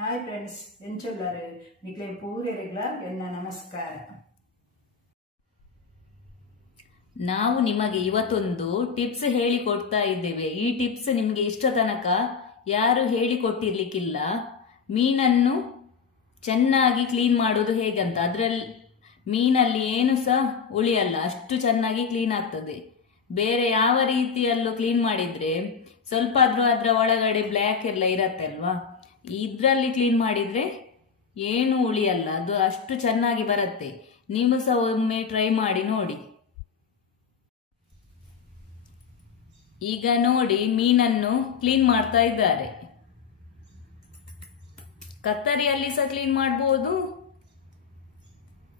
Hi friends, ಎಂಚುಲ್ಲಾರು ನಿಕ್ಲೆ ಪೂರೆರೆಗ್ಲ ಎನ್ನ ನಮಸ್ಕಾರ. ನಾವು ನಿಮಗೆ ಇವತ್ತೊಂದು ಟಿಪ್ಸ್ ಹೇಳಿಕೊಡ್ತಾ ಇದ್ದೇವೆ. ಈ ಟಿಪ್ಸ್ ನಿಮಗೆ ಇಷ್ಟ ತನಕ ಯಾರು ಹೇಳಿಕೊಟ್ಟಿರ್ಲಿಕ್ಕಿಲ್ಲ. ಮೀನನ್ನು ಚೆನ್ನಾಗಿ ಕ್ಲೀನ್ ಮಾಡೋದು ಹೇಗಂತ. ಅದರಲ್ಲಿ ಮೀನಲ್ಲಿ ಏನು ಸಹ ಉಳಿಯಲ್ಲ, ಅಷ್ಟು ಚೆನ್ನಾಗಿ ಕ್ಲೀನ್ ಆಗ್ತದೆ. ಬೇರೆ ಯಾವ ರೀತಿಯಲ್ಲೂ ಕ್ಲೀನ್ ಮಾಡಿದ್ರೆ ಸ್ವಲ್ಪ ಆದ್ರೂ ಅದರ ಒಳಗಡೆ ಬ್ಲ್ಯಾಕ್ ಎಲ್ಲ ಇರತ್ತೆ ಅಲ್ವಾ, ಇದರಲ್ಲಿ ಕ್ಲೀನ್ ಮಾಡಿದ್ರೆ ಏನು ಉಳಿಯಲ್ಲ, ಅದು ಅಷ್ಟು ಚೆನ್ನಾಗಿ ಬರುತ್ತೆ. ನೀವು ಸಹ ಒಮ್ಮೆ ಟ್ರೈ ಮಾಡಿ ನೋಡಿ. ಈಗ ನೋಡಿ, ಮೀನನ್ನು ಕ್ಲೀನ್ ಮಾಡ್ತಾ ಇದ್ದಾರೆ. ಕತ್ತರಿಯಲ್ಲಿ ಸಹ ಕ್ಲೀನ್ ಮಾಡಬಹುದು,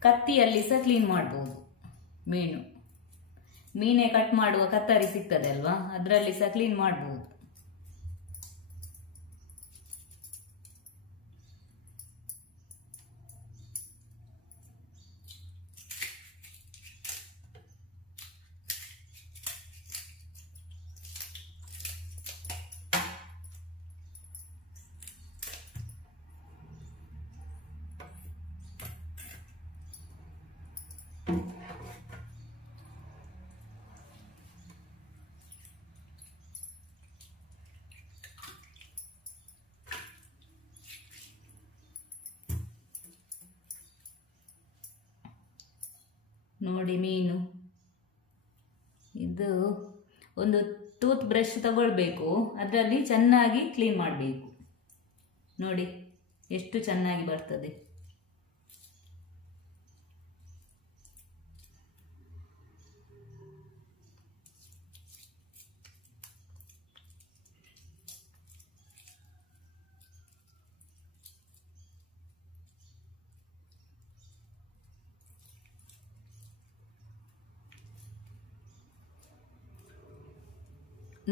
ಕತ್ತಿಯಲ್ಲಿ ಸಹ ಕ್ಲೀನ್ ಮಾಡಬಹುದು. ಮೀನೇ ಕಟ್ ಮಾಡುವ ಕತ್ತರಿ ಸಿಗ್ತದೆ ಅಲ್ವಾ, ಅದರಲ್ಲಿ ಸಹ ಕ್ಲೀನ್ ಮಾಡಬಹುದು. ನೋಡಿ ಮೀನು, ಇದು ಒಂದು ಟೂತ್ ಬ್ರಷ್ ತಗೊಳ್ಬೇಕು, ಅದರಲ್ಲಿ ಚೆನ್ನಾಗಿ ಕ್ಲೀನ್ ಮಾಡಬೇಕು. ನೋಡಿ ಎಷ್ಟು ಚೆನ್ನಾಗಿ ಬರ್ತದೆ.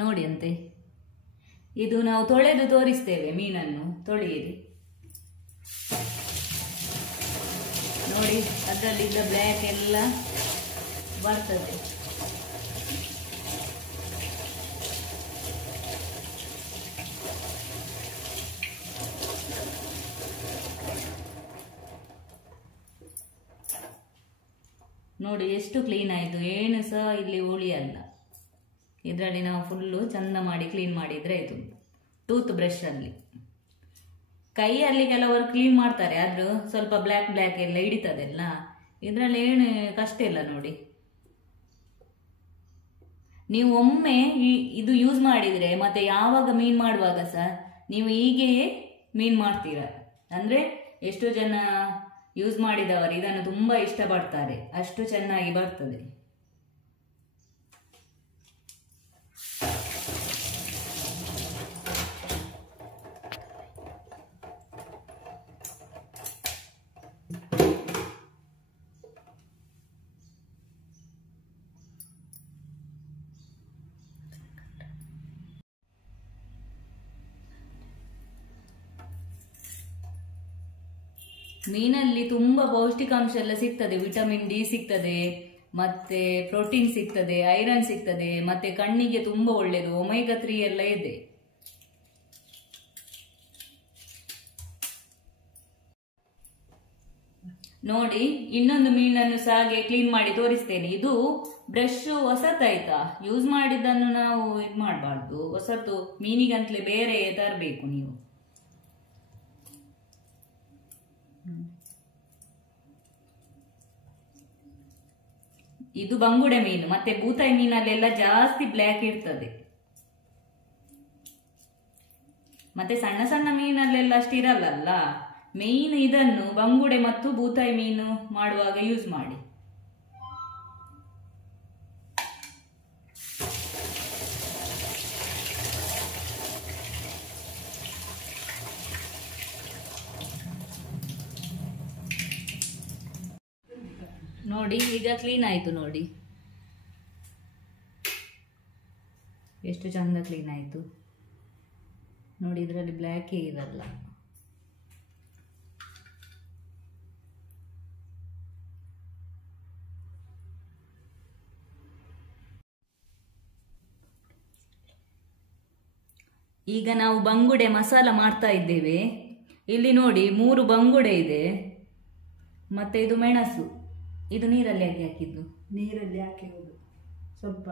ನೋಡಿ ಅಂತೆ, ಇದು ನಾವು ತೊಳೆದು ತೋರಿಸ್ತೇವೆ. ಮೀನನ್ನು ತೊಳೆಯಿರಿ. ನೋಡಿ, ಅದರಲ್ಲಿದ್ದ ಬ್ಲ್ಯಾಕ್ ಎಲ್ಲ ಬರ್ತದೆ. ನೋಡಿ ಎಷ್ಟು ಕ್ಲೀನ್ ಆಯಿತು, ಏನು ಸಹ ಇಲ್ಲಿ ಉಳಿಯಲ್ಲ. ಇದರಲ್ಲಿ ನಾವು ಫುಲ್ಲು ಚಂದ ಮಾಡಿ ಕ್ಲೀನ್ ಮಾಡಿದರೆ ಆಯಿತು. ಟೂತ್ ಬ್ರಷ್ ಅಲ್ಲಿ, ಕೈಯಲ್ಲಿ ಕೆಲವರು ಕ್ಲೀನ್ ಮಾಡ್ತಾರೆ, ಆದರೂ ಸ್ವಲ್ಪ ಬ್ಲ್ಯಾಕ್ ಎಲ್ಲ ಹಿಡಿತದೆಲ್ಲ. ಇದರಲ್ಲಿ ಏನು ಕಷ್ಟ ಇಲ್ಲ ನೋಡಿ. ನೀವು ಒಮ್ಮೆ ಇದು ಯೂಸ್ ಮಾಡಿದರೆ ಮತ್ತೆ ಯಾವಾಗ ಮೀನು ಮಾಡುವಾಗ ಸಹ ನೀವು ಹೀಗೆಯೇ ಮೀನು ಮಾಡ್ತೀರ. ಅಂದರೆ ಎಷ್ಟೋ ಜನ ಯೂಸ್ ಮಾಡಿದವರು ಇದನ್ನು ತುಂಬ ಇಷ್ಟಪಡ್ತಾರೆ, ಅಷ್ಟು ಚೆನ್ನಾಗಿ ಬರ್ತದೆ. ಮೀನಲ್ಲಿ ತುಂಬ ಪೌಷ್ಟಿಕಾಂಶ ಎಲ್ಲ ಸಿಗ್ತದೆ. ವಿಟಮಿನ್ ಡಿ ಸಿಗ್ತದೆ, ಮತ್ತೆ ಪ್ರೋಟೀನ್ ಸಿಗ್ತದೆ, ಐರನ್ ಸಿಗ್ತದೆ, ಮತ್ತೆ ಕಣ್ಣಿಗೆ ತುಂಬ ಒಳ್ಳೆಯದು. ಒಮೆಗಾ 3 ಎಲ್ಲ ಇದೆ. ನೋಡಿ, ಇನ್ನೊಂದು ಮೀನನ್ನು ಸಹ ಹಾಗೆ ಕ್ಲೀನ್ ಮಾಡಿ ತೋರಿಸ್ತೇನೆ. ಇದು ಬ್ರಷ್ ಹೊಸತಾಯ್ತಾ, ಯೂಸ್ ಮಾಡಿದ್ದನ್ನು ನಾವು ಇದು ಮಾಡಬಾರ್ದು. ಹೊಸತು ಮೀನಿಗಂತಲೇ ಬೇರೆ ತರಬೇಕು ನೀವು. ಇದು ಬಂಗುಡೆ ಮೀನು. ಮತ್ತೆ ಬೂತಾಯಿ ಮೀನಲ್ಲೆಲ್ಲ ಜಾಸ್ತಿ ಬ್ಲ್ಯಾಕ್ ಇರ್ತದೆ. ಮತ್ತೆ ಸಣ್ಣ ಸಣ್ಣ ಮೀನಲ್ಲೆಲ್ಲ ಅಷ್ಟಿರಲ್ಲ. ಮೇನ್ ಇದನ್ನು ಬಂಗುಡೆ ಮತ್ತು ಬೂತಾಯಿ ಮೀನು ಮಾಡುವಾಗ ಯೂಸ್ ಮಾಡಿ. ನೋಡಿ, ಈಗ ಕ್ಲೀನ್ ಆಯಿತು. ನೋಡಿ ಎಷ್ಟು ಚಂದ ಕ್ಲೀನ್ ಆಯಿತು. ನೋಡಿ, ಇದರಲ್ಲಿ ಬ್ಲ್ಯಾಕೇ ಇರಲ್ಲ. ಈಗ ನಾವು ಬಂಗುಡೆ ಮಸಾಲ ಮಾಡ್ತಾ ಇದ್ದೇವೆ. ಇಲ್ಲಿ ನೋಡಿ 3 ಬಂಗುಡೆ ಇದೆ, ಮತ್ತೆ ಇದು ಮೆಣಸು. ಇದು ನೀರಲ್ಲಿ ಹಾಕಿದ್ದು? ನೀರಲ್ಲಿ ಹಾಕಿರೋದು. ಸ್ವಲ್ಪ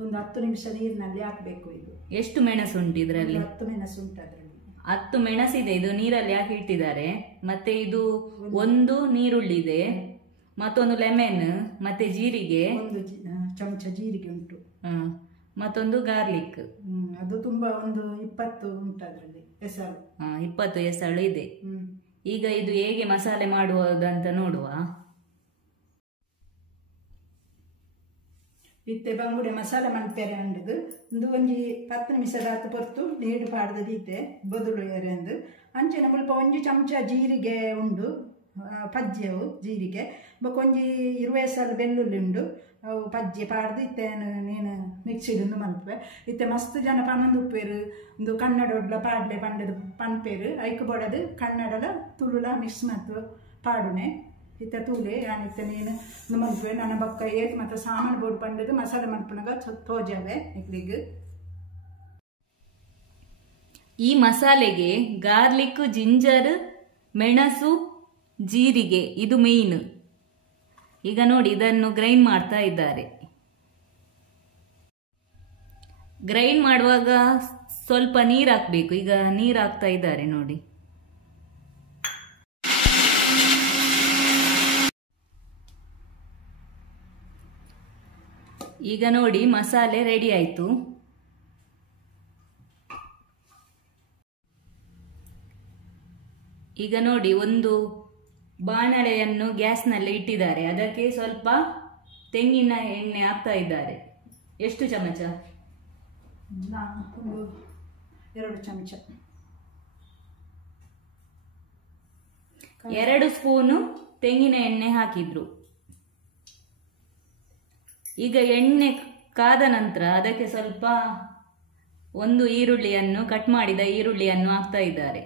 ಒಂದು 10 ನಿಮಿಷ ನೀರಿನಲ್ಲಿ ಹಾಕಬೇಕು. ಇದು ಎಷ್ಟು ಮೆಣಸು ಉಂಟು ಇದರಲ್ಲಿ? 10 ಮೆಣಸು ಉಂಟು ಅದರಲ್ಲಿ. 10 ಮೆಣಸಿದೆ, ಇದು ನೀರಲ್ಲಿ ಹಾಕಿ ಇಟ್ಟಿದ್ದಾರೆ. ಮತ್ತೆ ಇದು ಒಂದು ನೀರುಳ್ಳಿ ಇದೆ, ಮತ್ತೊಂದು ಲೆಮನ್, ಮತ್ತೆ ಜೀರಿಗೆ, 1 ಚಮಚ ಜೀರಿಗೆ ಉಂಟು, ಮತ್ತೊಂದು ಗಾರ್ಲಿಕ್. ಅದು ತುಂಬಾ ಒಂದು 20 ಉಂಟು ಅದರಲ್ಲಿ ಎಸಳು. 20 ಎಸಳು ಇದೆ. ಈಗ ಇದು ಹೇಗೆ ಮಸಾಲೆ ಮಾಡುವುದಂತ ನೋಡುವ. ಇತ್ತೆ ಬಂಗುಡೆ ಮಸಾಲೆ ಮಲ್ಪೆರೆ ಅಂಡದು ಒಂದು 10 ನಿಮಿಷದ ಹತ್ತು ಪೊರ್ತು ನೀರು ಪಾಡ್ದೀತೆ ಬದುಲು ಎರೆಂದು ಅಂಚೆನ ಮುಲ್ಪ 1 ಚಮಚ ಜೀರಿಗೆ ಉಂಡು, ಪಜ್ಜೆವು ಜೀರಿಗೆ ಬೊಕೊಂಜಿ 20 ಎಸಳು ಬೆಳ್ಳುಳ್ಳಿ ಉಂಡು, ಅವು ಪಜ್ಜೆ ಪಾಡ್ದು ಇತ್ತೇನು ನೀನು ಮಿಕ್ಸಿಡ್ ಮಲ್ಪೆ. ಇತ್ತೆ ಮಸ್ತ್ ಜನ ಪನೊಂದು ಉಪ್ಪೇರು ಒಂದು ಕನ್ನಡ ಒಡ್ಲ ಪಾಡ್ಲೆ ಪಂಡದು ಪನ್ಪೇರು ಐಕ್ ಬೊಡದು ಕನ್ನಡಲ ತುಳುಲ ಮಿಕ್ಸ್ ಮತ್ತು ಪಾಡುನೆ ಇತ್ತ ತೂಲೆ ಯಾನಿತ್ತ ನೀನು ಮಲ್ಪೆ. ನನ್ನ ಬಕ್ಕ ಏತ್ ಮತ್ತು ಸಾಮಾನು ಬೋರ್ಡು ಪಂಡದು ಮಸಾಲೆ ಮಲ್ಪನಾಗ ತೋಜಾವೆ ಇಕ್ಲಿಗೆ. ಈ ಮಸಾಲೆಗೆ ಗಾರ್ಲಿಕ್, ಜಿಂಜರ್, ಮೆಣಸು, ಜೀರಿಗೆ ಇದು ಮೇಯ್ನ್. ಈಗ ನೋಡಿ ಇದನ್ನು ಗ್ರೈಂಡ್ ಮಾಡ್ತಾ ಇದ್ದಾರೆ. ಗ್ರೈಂಡ್ ಮಾಡುವಾಗ ಸ್ವಲ್ಪ ನೀರು ಹಾಕಬೇಕು. ಈಗ ನೀರು ಹಾಕ್ತಾ ಇದ್ದಾರೆ ನೋಡಿ. ಈಗ ನೋಡಿ ಮಸಾಲೆ ರೆಡಿ ಆಯಿತು. ಈಗ ನೋಡಿ ಒಂದು ಬಾಣಲೆಯನ್ನು ಗ್ಯಾಸ್ನಲ್ಲಿ ಇಟ್ಟಿದ್ದಾರೆ, ಅದಕ್ಕೆ ಸ್ವಲ್ಪ ತೆಂಗಿನ ಎಣ್ಣೆ ಹಾಕ್ತಾ ಇದ್ದಾರೆ. ಎಷ್ಟು ಚಮಚ? 2 ಚಮಚ. 2 ಸ್ಪೂನು ತೆಂಗಿನ ಎಣ್ಣೆ ಹಾಕಿದ್ರು. ಈಗ ಎಣ್ಣೆ ಕಾದ ನಂತರ ಅದಕ್ಕೆ ಸ್ವಲ್ಪ ಒಂದು ಈರುಳ್ಳಿಯನ್ನು ಕಟ್ ಮಾಡಿದ ಈರುಳ್ಳಿಯನ್ನು ಹಾಕ್ತಾ ಇದ್ದಾರೆ.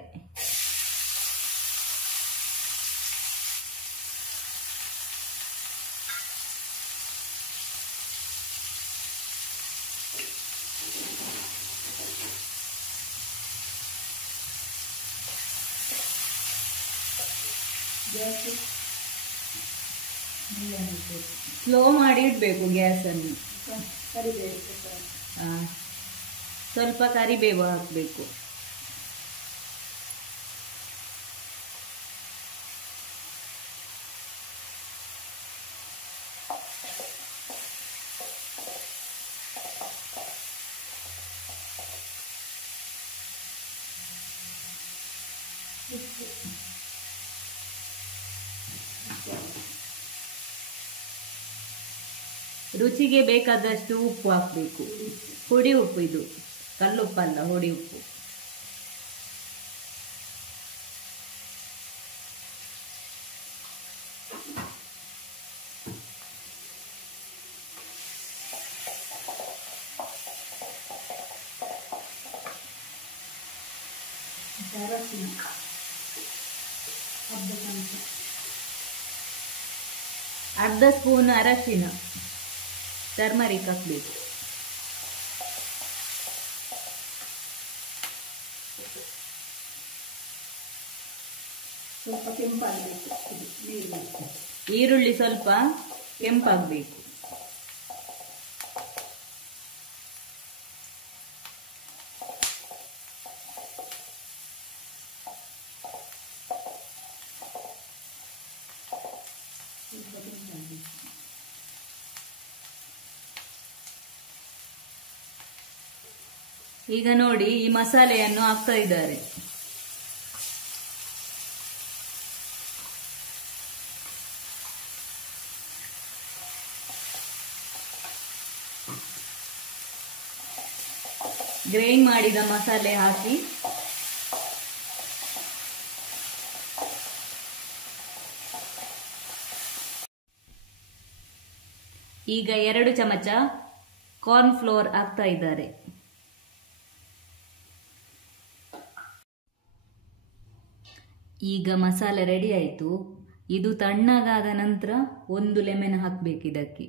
ಸ್ಲೋ ಮಾಡಿ ಇಡಬೇಕು ಗ್ಯಾಸನ್ನು. ಸ್ವಲ್ಪ ಕರಿಬೇವು ಹಾಕಬೇಕು. ರುಚಿಗೆ ಬೇಕಾದಷ್ಟು ಉಪ್ಪು ಹಾಕಬೇಕು. ಹುಡಿ ಉಪ್ಪು, ಇದು ಕಲ್ಲುಪ್ಪಲ್ಲ, ಹುಡಿ ಉಪ್ಪು. ಅರ್ಧ ಸ್ಪೂನ್ ಅರಶಿನ, ಟರ್ಮರಿಕ್ ಹಾಕಬೇಕು. ಸ್ವಲ್ಪ ಕೆಂಪಾಗಬೇಕು. ಈರುಳ್ಳಿ ಸ್ವಲ್ಪ ಕೆಂಪಾಗಬೇಕು. ಈಗ ನೋಡಿ ಈ ಮಸಾಲೆಯನ್ನು ಹಾಕ್ತಾ ಇದ್ದಾರೆ. ಗ್ರೈಂಡ್ ಮಾಡಿದ ಮಸಾಲೆ ಹಾಕಿ ಈಗ 2 ಚಮಚ ಕಾರ್ನ್ ಫ್ಲೋರ್ ಹಾಕ್ತಾ ಇದ್ದಾರೆ. ಈಗ ಮಸಾಲೆ ರೆಡಿ ಆಯಿತು. ಇದು ತಣ್ಣಗಾದ ನಂತರ 1 ಲೆಮನ್ ಹಾಕಬೇಕು ಇದಕ್ಕೆ.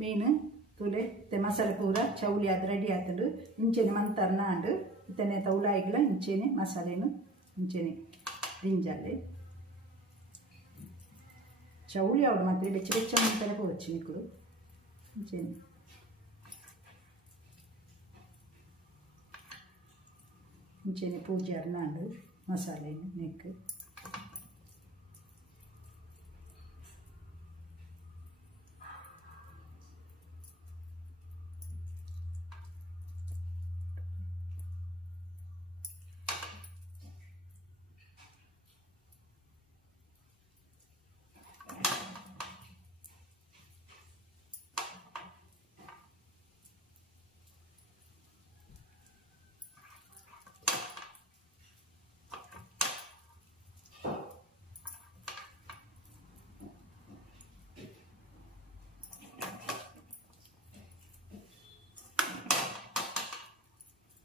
ಮೀನು ತುಲೆ ಮಸಾಲೆ ಪೂರ ಚೌಳಿ ಅದು ರೆಡಿ ಆತಡು ಇಂಚೆನೆ ಮಂತರ ನಾಂಡು ಇತ್ತನೆ ತೌಲಾಯಿಗಳ ಇಂಚೆನೆ ಮಸಾಲೆನು ಇಂಚೆನೆ ದಿಂಜಾಲೆ ಚೌಳಿ ಅವಳು ಮಾತ್ರ ಬೆಚ್ಚ ಬೆಚ್ಚ ಮಂತಾರೆ ಪೋಚು ನಿಕ್ಕಳು ಇಂಚೆನೆ ಇಂಚೆನೆ ಪೂಜೆ ನಾಂಡು ಮಸಾಲೆನು ನೆಕ್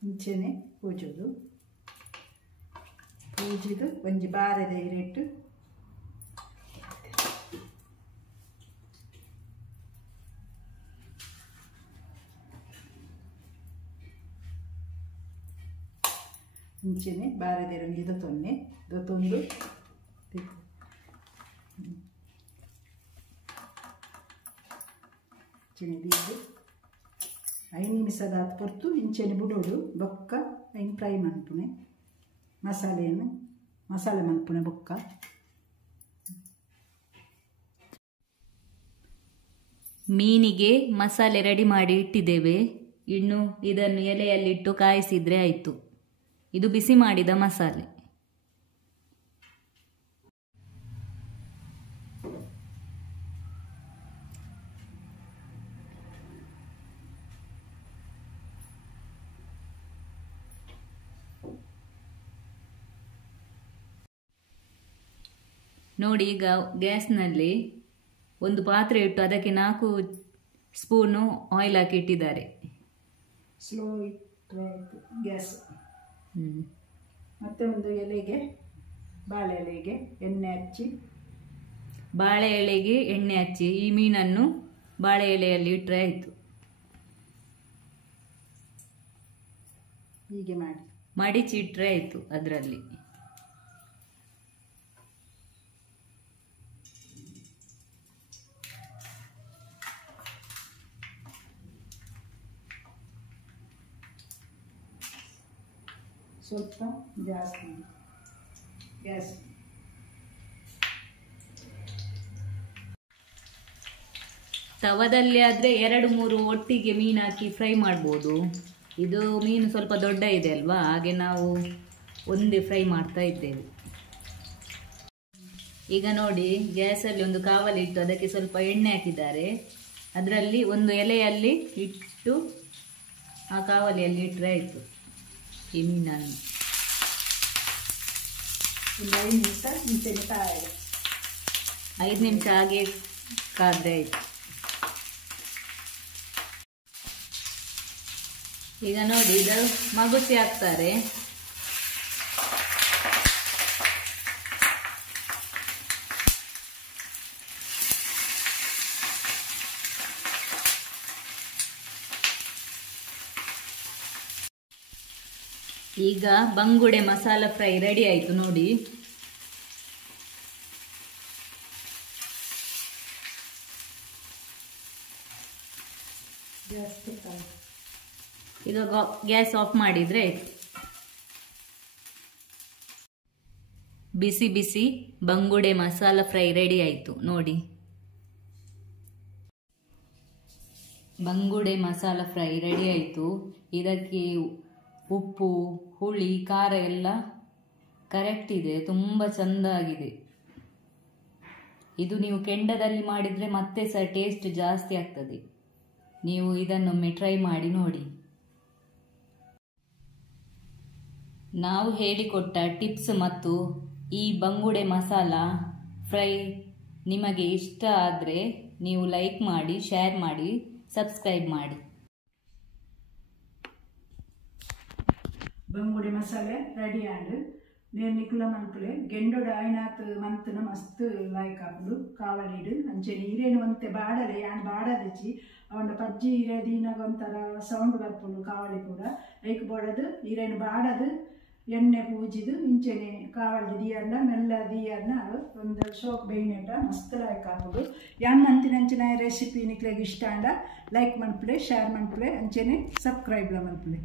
ಇಂಚೆನೆ ಪೂಜೋದು ಪೂಜಿದು ಒಂಜಿ ಬಾರದ ಇರೆಟ್ಟು ಇಂಚೆನೆ ಬಾರದ ಒಂಜಿ ದೊತ್ತೊನ್ನೆ ದೊತ್ತೊಂದು ಇಂಚೆನೆ ದೀದು 5 ನಿಮಿಷದ ಪೊರ್ತು ಇಂಚೆನೆ ಬಿಡೋಡು ಬೊಕ್ಕ ಐನ್ ಫ್ರೈ ಮನ್ಪುನೆ ಮಸಾಲೆ ಮನ್ಪುನೆ ಬೊಕ್ಕ ಮೀನಿಗೆ ಮಸಾಲೆ ರೆಡಿ ಮಾಡಿ ಇಟ್ಟಿದ್ದೇವೆ. ಇನ್ನು ಇದನ್ನು ಎಲೆಯಲ್ಲಿಟ್ಟು ಕಾಯಿಸಿದ್ರೆ ಆಯಿತು. ಇದು ಬಿಸಿ ಮಾಡಿದ ಮಸಾಲೆ. ನೋಡಿ, ಈಗ ಗ್ಯಾಸ್ನಲ್ಲಿ ಒಂದು ಪಾತ್ರೆ ಇಟ್ಟು ಅದಕ್ಕೆ 4 ಸ್ಪೂನು ಆಯಿಲ್ ಹಾಕಿ ಇಟ್ಟಿದ್ದಾರೆ. ಸ್ಲೋ ಇಟ್ಟರೆ ಗ್ಯಾಸ್. ಮತ್ತೆ ಒಂದು ಎಲೆಗೆ ಬಾಳೆ ಎಲೆಗೆ ಎಣ್ಣೆ ಹಚ್ಚಿ ಈ ಮೀನನ್ನು ಬಾಳೆ ಎಲೆಯಲ್ಲಿ ಇಟ್ಟರೆ ಆಯಿತು. ಹೀಗೆ ಮಡಿಚಿ ಇಟ್ಟರೆ ಆಯಿತು. ಅದರಲ್ಲಿ ಸ್ವಲ್ಪ ಜಾಸ್ತಿ ಗ್ಯಾಸ್. ತವದಲ್ಲಿ ಆದರೆ 2-3 ಒಟ್ಟಿಗೆ ಮೀನು ಹಾಕಿ ಫ್ರೈ ಮಾಡ್ಬೋದು. ಇದು ಮೀನು ಸ್ವಲ್ಪ ದೊಡ್ಡ ಇದೆ ಅಲ್ವಾ, ಹಾಗೆ ನಾವು ಒಂದೇ ಫ್ರೈ ಮಾಡ್ತಾ ಇದ್ದೇವೆ. ಈಗ ನೋಡಿ, ಗ್ಯಾಸಲ್ಲಿ ಒಂದು ಕಾವಲಿಟ್ಟು ಅದಕ್ಕೆ ಸ್ವಲ್ಪ ಎಣ್ಣೆ ಹಾಕಿದ್ದಾರೆ. ಅದರಲ್ಲಿ ಒಂದು ಎಲೆಯಲ್ಲಿ ಇಟ್ಟು ಆ ಕಾವಲಿಯಲ್ಲಿ ಇಟ್ಟರೆ ಆಯಿತು ಈ ಮೀನನ್ನು. 5 ನಿಮಿಷ ಇಂಚೆನೆ ಕಾಯಿದೆ. 5 ನಿಮಿಷ ಹಾಗೆ ಕಾದ್ರೆ ಆಯಿತು. ಈಗ ನೋಡಿ, ಇದು ಮಗುಚಿ ಹಾಕ್ತಾರೆ. ಈಗ ಬಂಗುಡೆ ಮಸಾಲ ಫ್ರೈ ರೆಡಿ ಆಯಿತು ನೋಡಿ. ಈಗ ಗ್ಯಾಸ್ ಆಫ್ ಮಾಡಿದರೆ ಆಯಿತು. ಬಿಸಿ ಬಿಸಿ ಬಂಗುಡೆ ಮಸಾಲ ಫ್ರೈ ರೆಡಿ ಆಯಿತು ನೋಡಿ. ಬಂಗುಡೆ ಮಸಾಲ ಫ್ರೈ ರೆಡಿ ಆಯಿತು. ಇದಕ್ಕೆ ಉಪ್ಪು, ಹುಳಿ, ಖಾರ ಎಲ್ಲ ಕರೆಕ್ಟ್ ಇದೆ. ತುಂಬ ಚೆಂದ ಆಗಿದೆ. ಇದು ನೀವು ಕೆಂಡದಲ್ಲಿ ಮಾಡಿದರೆ ಮತ್ತೆ ಸಹ ಟೇಸ್ಟ್ ಜಾಸ್ತಿ ಆಗ್ತದೆ. ನೀವು ಇದನ್ನೊಮ್ಮೆ ಟ್ರೈ ಮಾಡಿ ನೋಡಿ. ನಾವು ಹೇಳಿಕೊಟ್ಟ ಟಿಪ್ಸ್ ಮತ್ತು ಈ ಬಂಗುಡೆ ಮಸಾಲ ಫ್ರೈ ನಿಮಗೆ ಇಷ್ಟ ಆದರೆ ನೀವು ಲೈಕ್ ಮಾಡಿ, ಶೇರ್ ಮಾಡಿ, ಸಬ್ಸ್ಕ್ರೈಬ್ ಮಾಡಿ. ಬಂಗುಡೆ ಮಸಾಲೆ ರೆಡಿ ಆಂಡು నేను నికుల మనుపులే ಗೆಂಡೋಡ ಆಯ್ನಾತ್ ಮಂತನ ಮಸ್ತ್ ಲಾಯ್ಕ್ ಆಪುಡು ಕಾವಲಿಡು ಅಂಚೆನೆ ಇರೇನು ಒಂತೆ ಬಾಡಲೆ ಯಾನ್ ಬಾಡದಚ್ಚಿ ಅವನ ಪಜ್ಜಿ ಇರೆ ದೀನಾಗ ಒಂಥರ ಸೌಂಡ್ ಬರ್ಪುಡು ಕಾವಲಿ ಕೂಡ ಐಕ್ ಬೋಡದು ಇರೇನು ಬಾಡದು ಎಣ್ಣೆ ಪೂಜಿದು ಇಂಚೆನೆ ಕಾವಲಿ ದಿಯರ್ನ ಮೆಲ್ಲ ದಿಯರ್ನ ಒಂದು ಶೋಕ್ ಬೇಯ್ನೆಟ ಮಸ್ತ್ ಲಾಯ್ಕ್ ಆಪುಡು ಯಾನ್ ಮಂತಿನಂಚಿನ ರೆಸಿಪಿ ನಿಕ್ಲೆಗ್ ಇಷ್ಟ ಅಂಡ ಲೈಕ್ ಮನ್ಪುಲೆ ಶೇರ್ ಮನ್ಪುಲೆ ಅಂಚೆನೆ ಸಬ್ಸ್ಕ್ರೈಬ್ ಮನ್ಪುಲೆ.